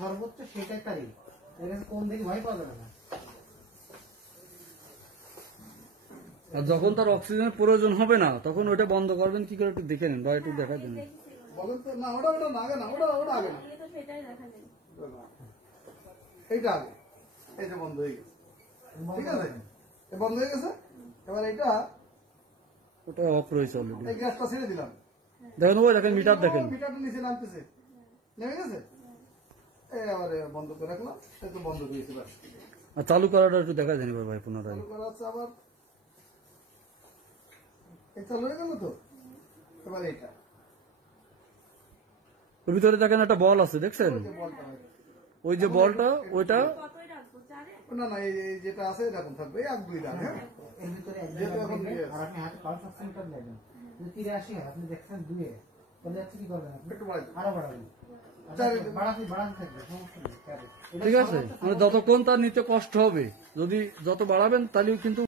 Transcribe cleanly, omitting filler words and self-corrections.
সর্বোচ্চ সেটাই তারিখ, কম দেখে ভয় পাওয়া যাবে না। আর যখন তার অক্সিজেনের প্রয়োজন হবে না তখন ওটা বন্ধ করবেন কি করে একটু দেখে নেন বা একটু দেখা দেন। বলেন তো। না ওটা ওটা না আগে না, ওটা ওটা আগে না, এইটা আগে। এই যে বন্ধ হয়ে গেছে, ঠিক আছে, বন্ধ হয়ে গেছে। এবার এইটা ওটা অফ রয়েছে অলরেডি। এই গ্যাসটা ছেড়ে দিলাম, দেখেন ওই দেখেন মিটার দেখেন, মিটারটা নিচে নামতেছে, নেমে গেছে। এই আবার বন্ধ করে রাখলাম, এই তো বন্ধ হয়েছে। ব্যাস আর চালু করাটা একটু দেখা যায়নি ভাই পুনরায়। চালু করা আছে আবার, এই চালু হয়ে গেল তো। এবার এইটা ওর ভিতরে দেখেন একটা বল আছে দেখছেন, বলটা হয়, ওই যে বলটা ওইটা না না এই যেটা আছে এরকম থাকবে, এই 1-2 দাগ। হ্যাঁ এর ভিতরে যেহেতু এখন আর আপনি হাতে পালস সেন্টার নেবেন, যদি 83 হয় আপনি দেখছেন 2 এ, তাহলে যাচ্ছে কি করবেন আপনি? একটু বাড়াই আরো বাড়াবেন, বাড়াতে থাকবে, সমস্যা নেই। ঠিক আছে, মানে যতক্ষণ তার নিতে কষ্ট হবে, যদি যত বাড়াবেন তাহলে কিন্তু